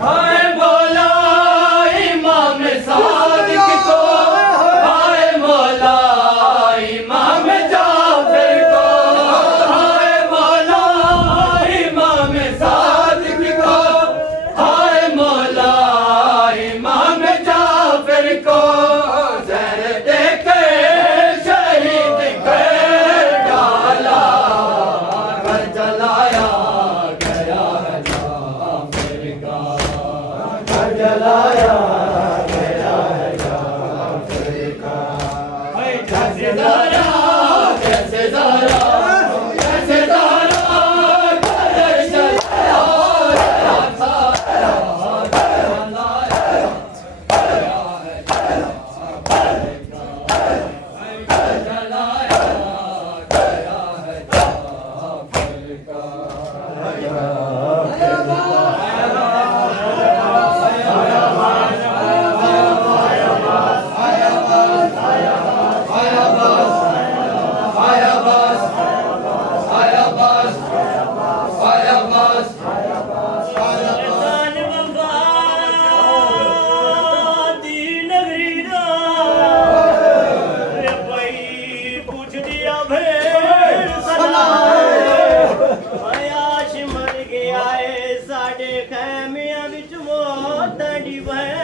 हाय मौला इमाम सादिक को, हाय मौला इमाम जाफर को, हाय मौला इमाम सादिक को, हाय मौला इमाम जाफर को। जर देके शहीद कर डाला, घर जलाया गया है जाफर का, घर जलाया गया है जाफर का। जैसे ज़रा जैसे ज़रा जैसे ज़रा घर जलाया गया था, जलाया गया है जाफर का, घर जलाया गया है जाफर का। ਖੈਮਿਆਂ ਵਿੱਚ ਮੌਤਾਂ ਦੀ ਵਹਿ